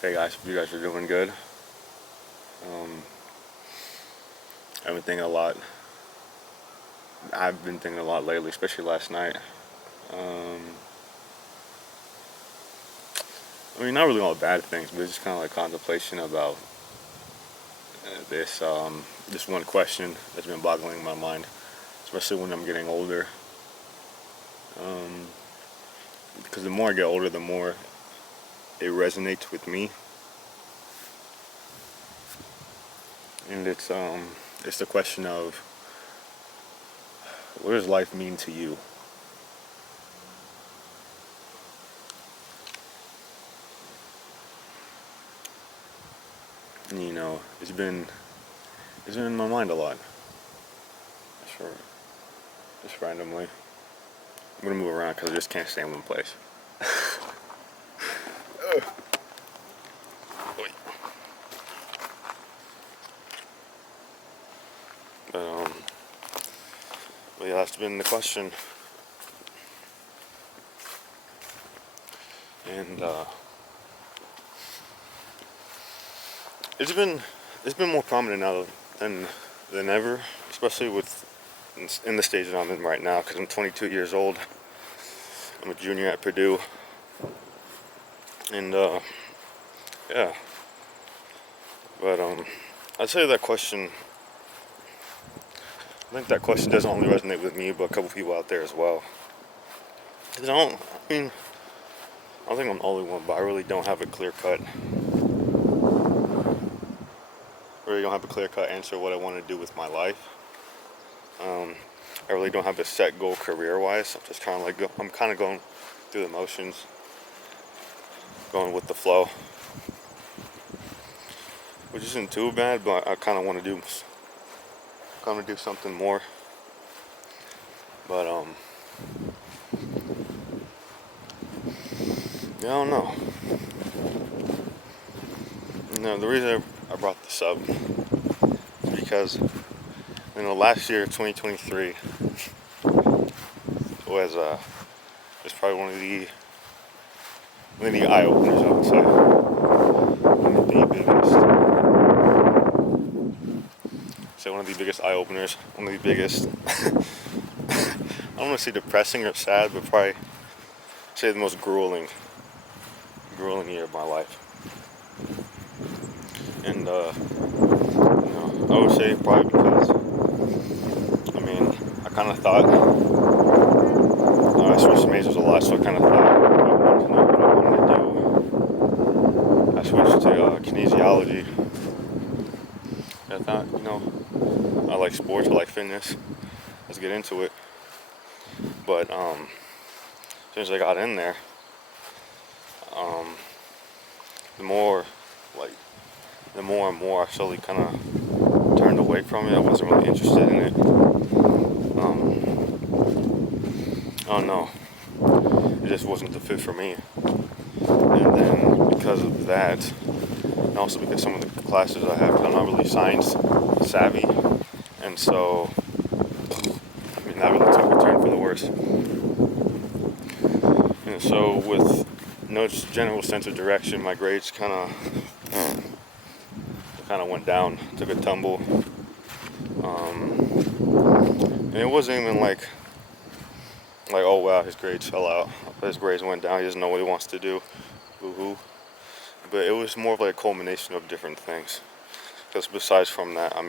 Hey guys, hope you guys are doing good. Um, I've been thinking a lot. I've been thinking a lot lately, especially last night. Um, not really all bad things, but it's just kind of like contemplation about this one question that's been boggling my mind, especially when I'm getting older. Um, because the more I get older, the more it resonates with me, and it's the question of what does life mean to you? And, it's been in my mind a lot. Sure, just randomly. I'm gonna move around because I just can't stay in one place. But, but yeah, that's been the question, and it's been more prominent now than ever, especially in the stage that I'm in right now. Because I'm 22 years old. I'm a junior at Purdue, and yeah. But I'd say that question. I think that question doesn't only resonate with me, but a couple people out there as well. 'Cause I don't think I'm the only one, but I really don't have a clear cut answer what I want to do with my life. I really don't have a set goal career wise. I'm just kind of I'm kind of going through the motions, going with the flow, which isn't too bad. But I kind of do something more. But yeah, I don't know. No, the reason I brought this up is because last year, 2023, was probably one of the eye openers, I would say. One of the biggest eye openers. One of the biggest. I don't want to say depressing or sad, but probably say the most grueling year of my life. And I would say probably because I kind of thought I switched majors a lot, so I kind of thought I wanted to know what I wanted to do. I switched to kinesiology. I thought, I like sports, I like fitness. Let's get into it. But as soon as I got in there, the more like the more and more I slowly kind of turned away from it. I wasn't really interested in it. I don't know. It just wasn't the fit for me. And then because of that, and also because some of the classes I have, I'm not really science savvy, and so that really took a turn for the worse. And so with no general sense of direction, my grades kind of went down, took a tumble. And it wasn't even like oh wow, his grades fell out, his grades went down, he doesn't know what he wants to do, boo-hoo. But it was more of like a culmination of different things. Because besides from that, I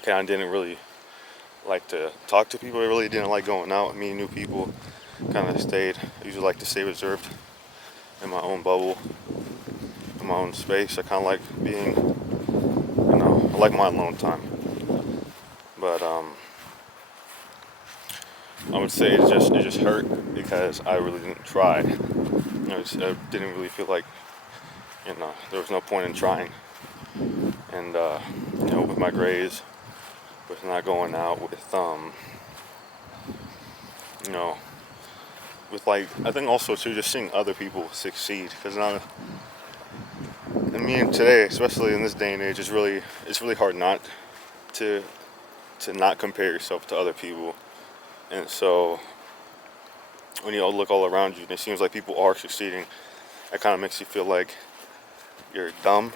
kind of didn't really like to talk to people. I really didn't like going out, meeting new people. Kind of I usually like to stay reserved in my own bubble, in my own space. I kind of like being, I like my alone time. But I would say it just hurt because I really didn't try. I didn't really feel like, there was no point in trying. And with my grades, with not going out, you know, with I think also too just seeing other people succeed, because now I mean, today, especially in this day and age, it's really hard not to not compare yourself to other people. And so when you look all around you and it seems like people are succeeding, it kind of makes you feel like you're dumb,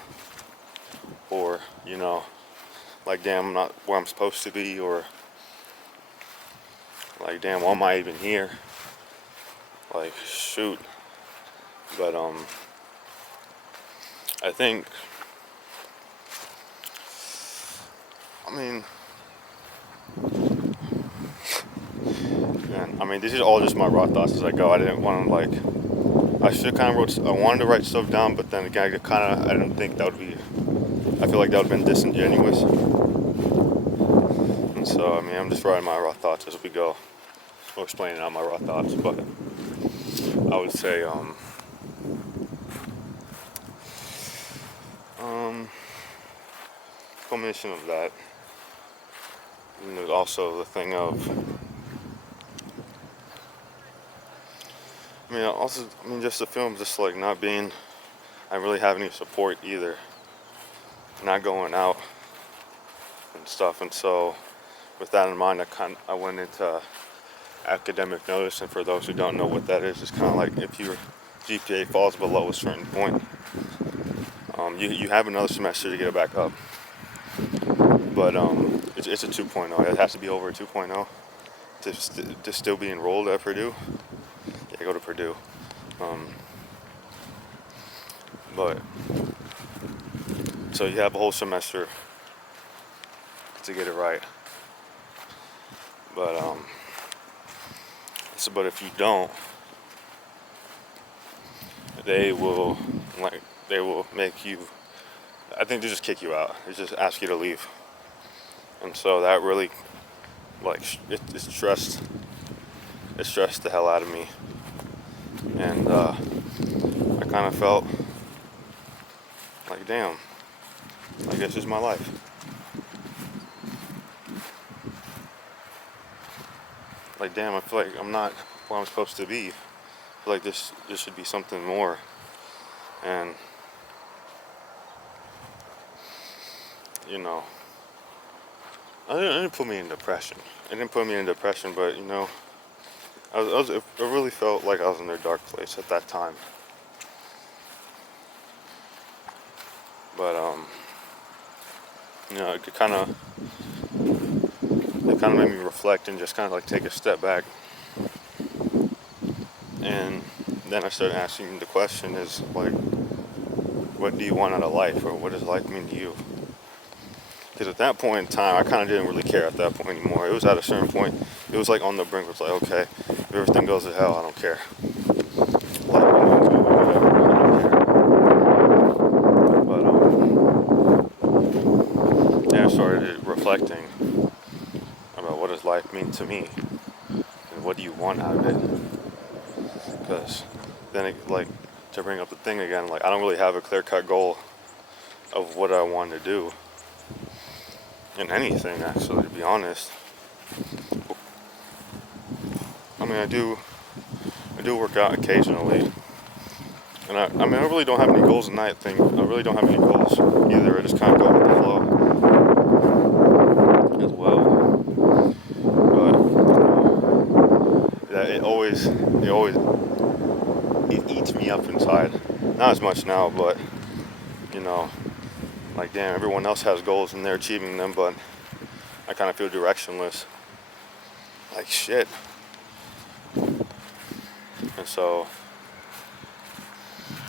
or like, damn, I'm not where I'm supposed to be, or like, damn, why am I even here? Like, shoot. But I think, I mean, man, I mean, these are all just my raw thoughts as I go. I didn't want to, like, I should kind of wrote, I wanted to write stuff down, but then again, I didn't think that would be, I feel like that would have been disingenuous. And so, I mean, I'm just writing my raw thoughts as we go. Or explaining out my raw thoughts, but I would say, combination of that, and there's also the thing of, just the film, just like not being, I really have any support either, not going out and stuff, and so with that in mind, I went into academic notice, and for those who don't know what that is, it's kind of like if your GPA falls below a certain point, you have another semester to get it back up, but it's a 2.0. It has to be over a 2.0 to still be enrolled at Purdue. Yeah, go to Purdue. But so you have a whole semester to get it right. But but if you don't, they will make you. I think they just kick you out. They just ask you to leave, and so that really, like, it stressed the hell out of me, and I kind of felt like, damn, like, this is my life. Like, damn, I feel like I'm not where I'm supposed to be. I feel like this should be something more. And it didn't put me in depression. It didn't put me in depression, but it really felt like I was in a dark place at that time. But it kind of made me reflect and just kind of like take a step back. And then I started asking the question is like, what do you want out of life, or what does life mean to you? Because at that point in time, I kind of didn't really care at that point anymore. It was at a certain point, it was like on the brink. It was like, okay, if everything goes to hell, I don't care. Like, whatever, I don't care. But then I started reflecting about what does life mean to me, and what do you want out of it? Because then, to bring up the thing again, like, I don't really have a clear-cut goal of what I want to do in anything, actually, to be honest. I mean, I do work out occasionally, and I really don't have any goals in that thing. I really don't have any goals either. I just kind of go with the flow as well. But it eats me up inside. Not as much now, but like, damn, everyone else has goals and they're achieving them, but I kind of feel directionless. Like, shit. And so,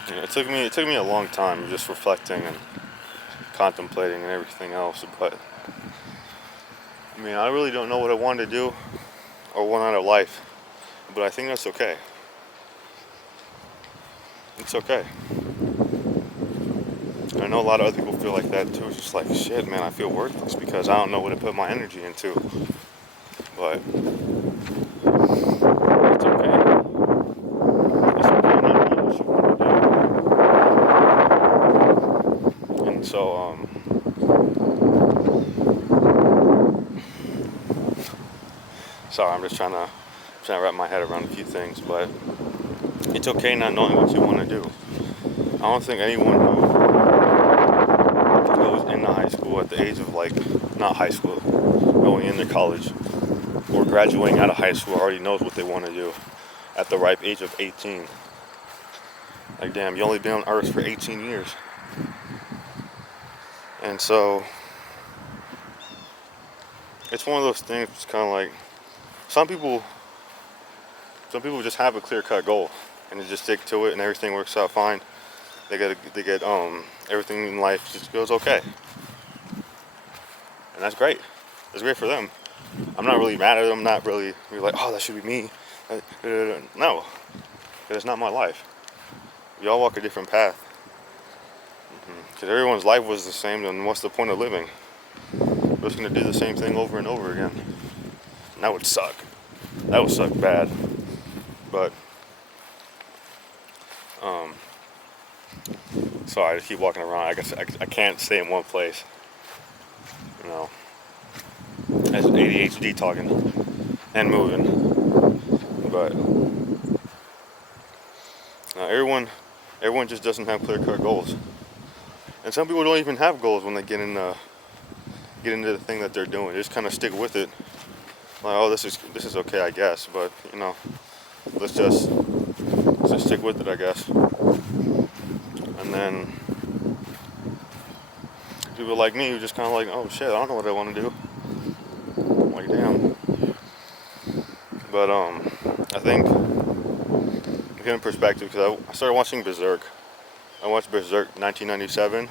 it took me a long time just reflecting and contemplating and everything else, but I mean, I really don't know what I want to do or want out of life, but I think that's okay. It's okay. I know a lot of other people feel like that too. It's just like, shit, man, I feel worthless because I don't know what to put my energy into. But it's okay. It's okay not to know what you want to do. And so, sorry, I'm just trying to wrap my head around a few things, but it's okay not knowing what you want to do. I don't think anyone who goes into high school at the age of like, not high school, going into college or graduating out of high school already knows what they want to do at the ripe age of 18. Like, damn, you only been on Earth for 18 years. And so, it's one of those things, it's kind of like, some people just have a clear-cut goal, and they just stick to it, and everything works out fine. They get everything in life just goes okay, and that's great. It's great for them. I'm not really mad at them. I'm not really like, oh, that should be me. No, because it's not my life. We all walk a different path. Because everyone's life was the same, then what's the point of living? We're just gonna do the same thing over and over again. And that would suck. That would suck bad. But sorry, I just keep walking around. I guess I can't stay in one place. You know, that's ADHD talking and moving. But everyone just doesn't have clear-cut goals. And some people don't even have goals when they get into the thing that they're doing. They just kind of stick with it. Like, oh, this is okay, I guess. But let's just stick with it, I guess. And then people like me who just kind of like, oh shit, I don't know what I want to do. I'm like, damn. But I think to get in perspective, because I started watching Berserk. I watched Berserk 1997.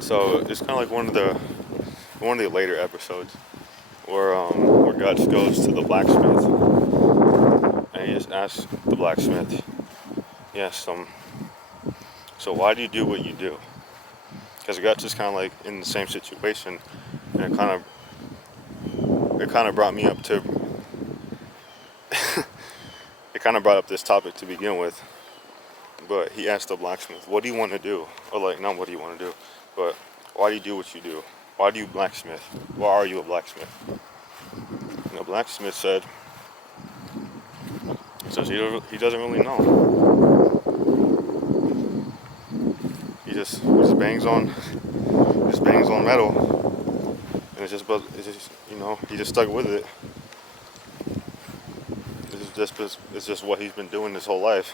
So it's kind of like one of the later episodes where Guts goes to the blacksmith and he just asks the blacksmith, yes, so why do you do what you do? Because Guts is kind of like in the same situation, and it kind of brought me up to it kind of brought up this topic to begin with. But he asked the blacksmith, what do you want to do? Or like, not what do you want to do, but why do you do what you do? Why do you blacksmith? Why are you a blacksmith? And the blacksmith said, he doesn't really know. He just bangs on metal, and it's just he just stuck with it. It's just what he's been doing his whole life.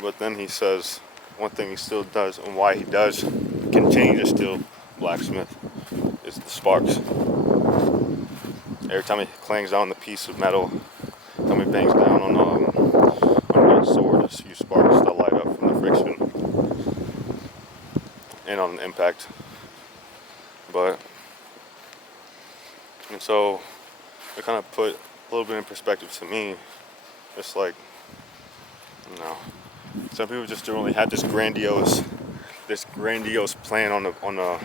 But then he says one thing he still does, and why he does continue to still blacksmith, is the sparks. Every time he clangs down the piece of metal, every time he bangs down on that sword, there's a few sparks that light up from the friction and on the impact. And so it kind of put a little bit in perspective to me. It's like, some people just don't really have this grandiose plan on a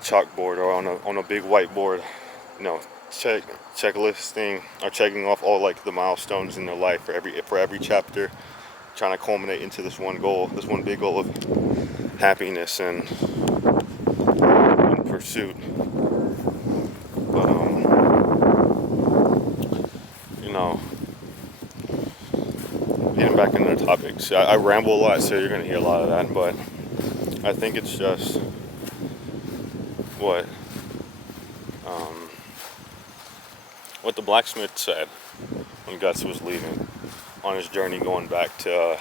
chalkboard or on a big whiteboard. Checklisting or checking off all like the milestones in their life for every chapter, trying to culminate into this one big goal of happiness and pursuit. But getting back into the topics, I ramble a lot, so you're gonna hear a lot of that. But I think it's just what the blacksmith said when Guts was leaving on his journey going back to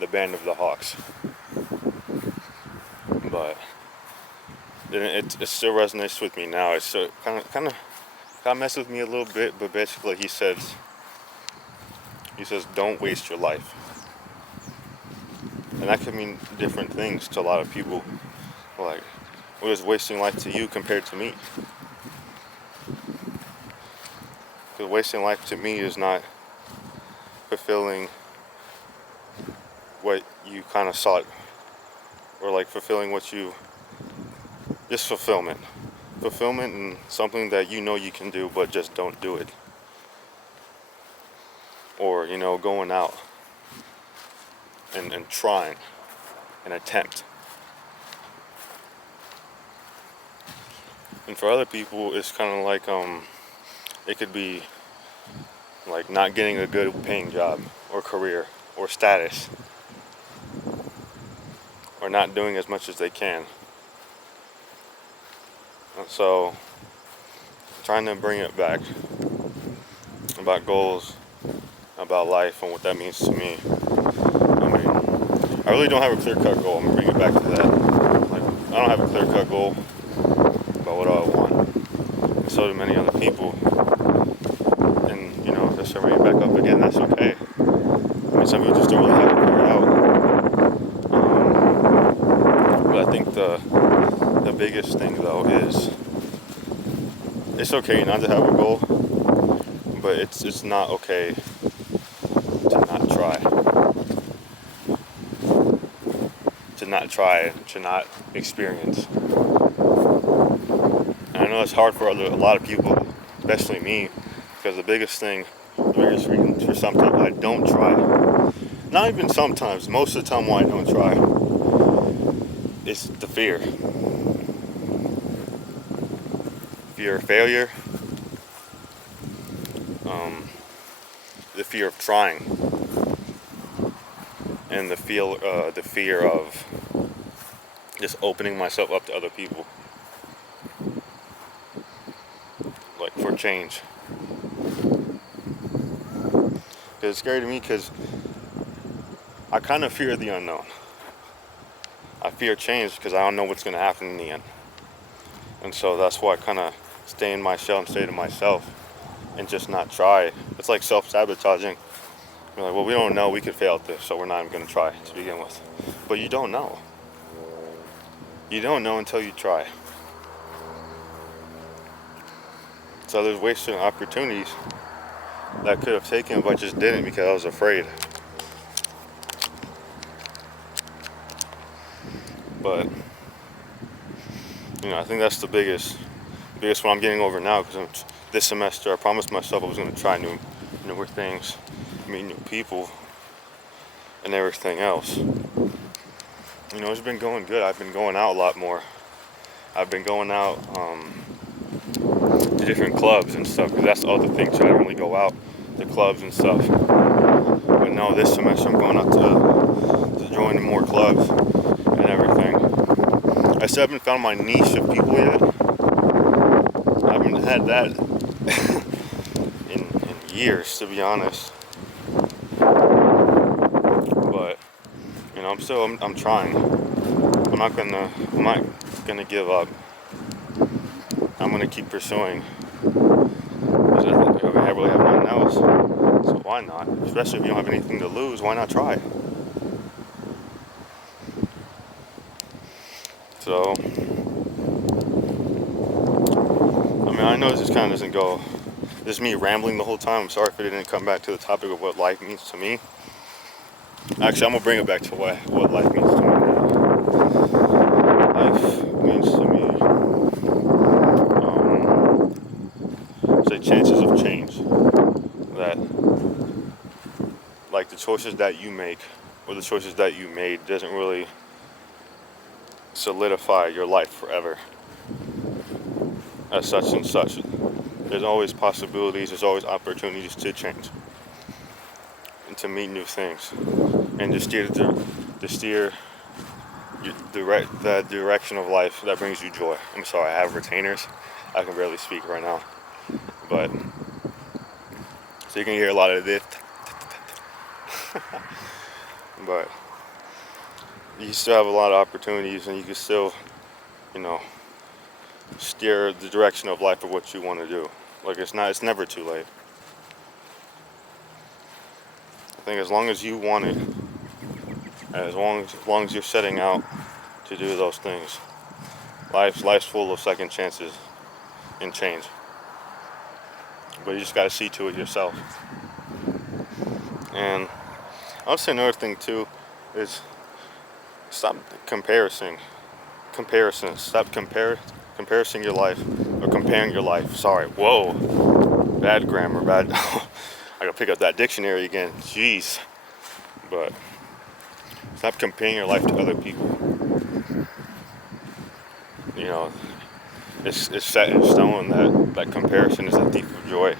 the Band of the Hawks. But it still resonates with me now. It's kind of messed with me a little bit, but basically he says, don't waste your life. And that could mean different things to a lot of people. Like, what is wasting life to you compared to me? Because wasting life to me is not fulfilling what you kind of sought, or like fulfilling what you, just fulfillment in something that you know you can do but just don't do it, or going out and trying an attempt. And for other people it's kind of like it could be like not getting a good paying job or career or status, or not doing as much as they can. And so, trying to bring it back about goals, about life, and what that means to me. I mean, I really don't have a clear-cut goal. I'm gonna bring it back to that. Like, I don't have a clear-cut goal about what I want. And so do many other people. And just to bring it back up again, that's okay. I mean, some people just don't really have it figured out. But I think the biggest thing though is it's okay not to have a goal, but it's not okay to not try. To not try, to not experience. And I know it's hard for a lot of people, especially me, because the biggest reason for sometimes I don't try, not even sometimes, most of the time why I don't try, is the fear. Fear of failure, the fear of trying, and the fear of just opening myself up to other people, like for change. Because it's scary to me because I kind of fear the unknown. I fear change because I don't know what's going to happen in the end. And so that's why I kind of stay in my shell and stay to myself and just not try. It's like self-sabotaging. You're like, well, we don't know, we could fail at this, so we're not even going to try to begin with. But you don't know. You don't know until you try. So there's wasted opportunities that I could have taken, but I just didn't because I was afraid. But I think that's the biggest one I'm getting over now, because this semester I promised myself I was going to try newer things, meet new people, and everything else. It's been going good. I've been going out a lot more. I've been going out to different clubs and stuff, because that's the other thing too. I don't really go out to clubs and stuff. But no, this semester I'm going out to join more clubs and everything. I still haven't found my niche of people yet. I haven't had that in years, to be honest. But I'm trying. I'm not gonna give up. I'm gonna keep pursuing. Because I really have nothing else. So why not? Especially if you don't have anything to lose, why not try? So, I know this kind of doesn't go. This is me rambling the whole time. I'm sorry if it didn't come back to the topic of what life means to me. Actually, I'm gonna bring it back to what life means to me now. Life means to me, say, chances of change. That, like, the choices that you make or the choices that you made doesn't really solidify your life forever as such and such. There's always possibilities, there's always opportunities to change and to meet new things and to steer the direction of life that brings you joy. I'm sorry, I have retainers. I can barely speak right now. But so you can hear a lot of this. But you still have a lot of opportunities, and you can still, steer the direction of life of what you want to do. Like, it's never too late. I think as long as you want it, as long as you're setting out to do those things, life's full of second chances and change. But you just got to see to it yourself. And I would say another thing too is stop comparing. Stop comparing your life, or comparing your life. Sorry, whoa, bad grammar, bad. I gotta pick up that dictionary again. Jeez. But stop comparing your life to other people. It's set in stone that comparison is a thief of joy,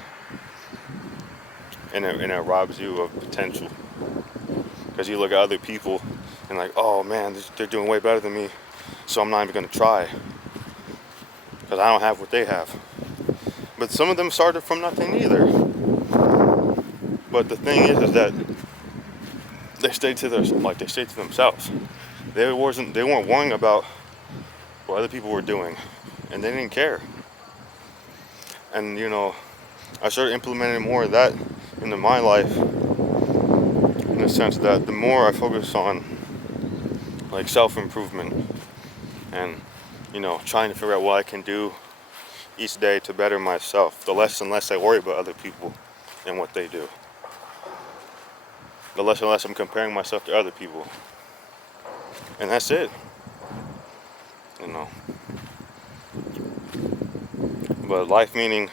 and it robs you of potential. Because you look at other people and like, oh man, they're doing way better than me, so I'm not even gonna try because I don't have what they have. But some of them started from nothing either. But the thing is that they stayed to themselves. They weren't worrying about what other people were doing, and they didn't care. And I started implementing more of that into my life, in the sense that the more I focus on like self-improvement and trying to figure out what I can do each day to better myself, the less and less I worry about other people and what they do. The less and less I'm comparing myself to other people. And that's it. But life meaning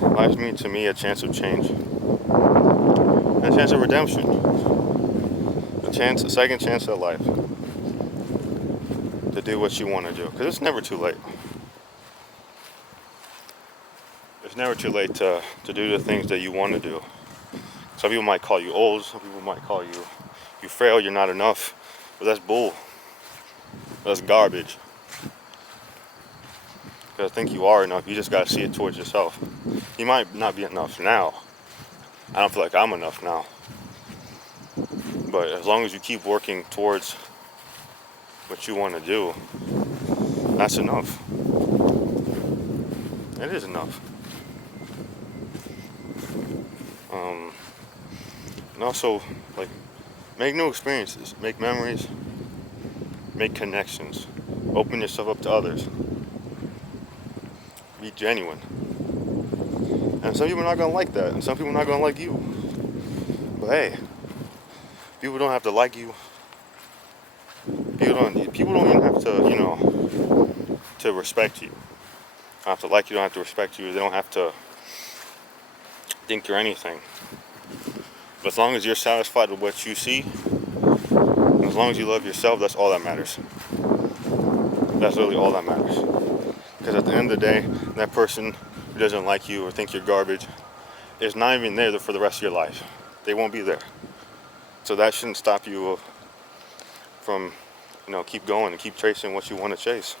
to me a chance of change. A chance of redemption. A second chance at life. To do what you want to do. Because it's never too late. It's never too late to do the things that you want to do. Some people might call you old. Some people might call you frail, you're not enough. But that's bull. That's garbage. Because I think you are enough. You just got to see it towards yourself. You might not be enough now. I don't feel like I'm enough now. But as long as you keep working towards what you want to do, that's enough. It is enough. And also, like, make new experiences, make memories, make connections, open yourself up to others, be genuine. And some people are not going to like that, and some people are not going to like you. But hey, people don't have to like you. People don't even have to, to respect you. They don't have to like you, don't have to respect you. They don't have to think you're anything. But as long as you're satisfied with what you see, as long as you love yourself, that's all that matters. That's really all that matters. Because at the end of the day, that person who doesn't like you or think you're garbage is not even there for the rest of your life. They won't be there. So that shouldn't stop you from, keep going and keep chasing what you want to chase.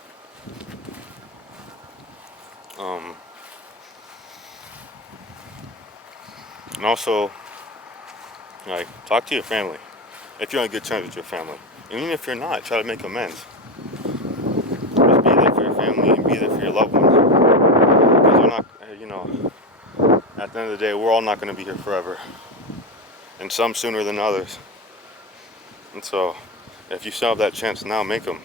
And also, like, talk to your family. If you're on good terms with your family. And even if you're not, try to make amends. Just be there for your family and be there for your loved ones. Because we're not, at the end of the day, we're all not going to be here forever. And some sooner than others. And so, if you still have that chance now, make them.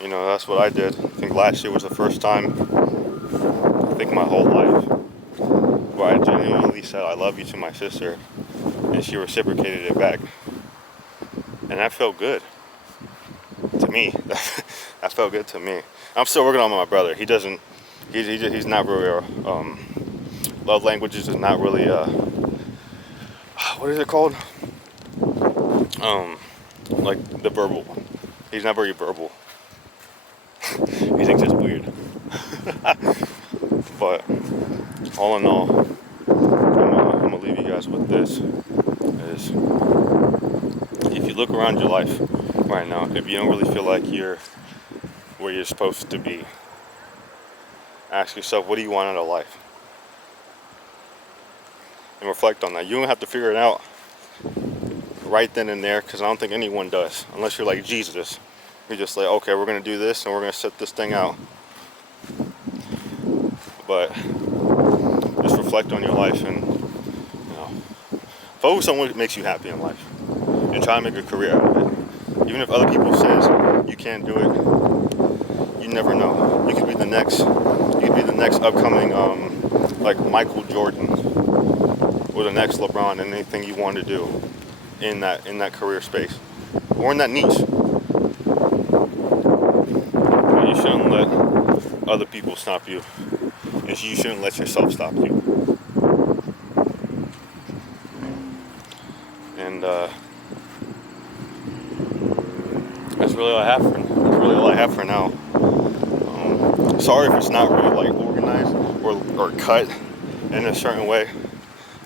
That's what I did. I think last year was the first time, I think my whole life, where I genuinely said I love you to my sister, and she reciprocated it back. And that felt good to me. That felt good to me. I'm still working on my brother. He doesn't, he's not really, love languages is not really, what is it called? Like the verbal one. He's not very verbal. He thinks it's weird. But all in all, I'm gonna leave you guys with this: is if you look around your life right now, if you don't really feel like you're where you're supposed to be, ask yourself, what do you want out of life? And reflect on that. You don't have to figure it out right then and there, because I don't think anyone does, unless you're like Jesus. You're just like, okay, we're going to do this and we're going to set this thing out. But just reflect on your life and focus on what makes you happy in life and try to make a career out of it. Even if other people says you can't do it, you never know. You could be the next upcoming like Michael Jordan or the next LeBron in anything you want to do in that career space or in that niche. You shouldn't let other people stop you, and you shouldn't let yourself stop you. And that's really all I have for now. Sorry if it's not really like organized or cut in a certain way,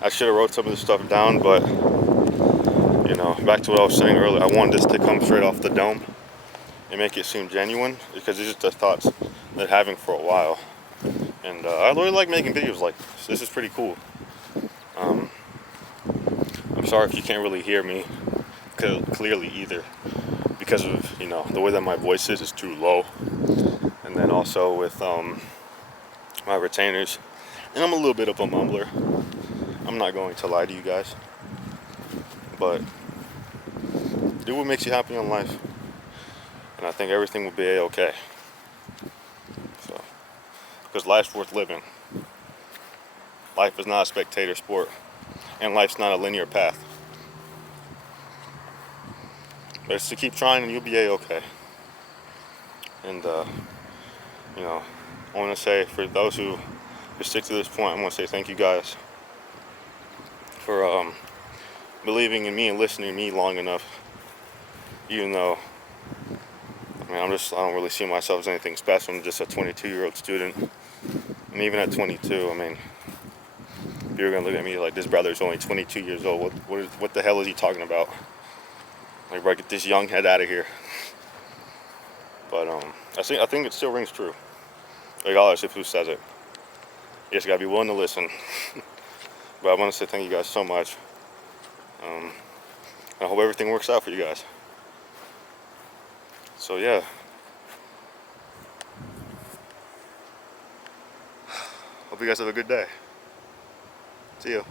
I should have wrote some of this stuff down, but back to what I was saying earlier, I wanted this to come straight off the dome and make it seem genuine because these are the thoughts that I'm having for a while. And I really like making videos like this. This is pretty cool. Um, I'm sorry if you can't really hear me clearly either because of the way that my voice is too low, and then also with my retainers, and I'm a little bit of a mumbler. I'm not going to lie to you guys, but do what makes you happy in life, and I think everything will be okay. So, because life's worth living. Life is not a spectator sport, and life's not a linear path. But it's to keep trying, and you'll be okay. And I want to say for those who stick to this point, I want to say thank you guys for believing in me and listening to me long enough. Even though, I don't really see myself as anything special. I'm just a 22-year-old student. And even at 22, if you're gonna look at me like this brother's only 22 years old, what the hell is he talking about? Like, bro, get this young head out of here. But I think it still rings true, regardless of who says it. You just gotta be willing to listen. But I want to say thank you guys so much. I hope everything works out for you guys. So yeah. Hope you guys have a good day. See you.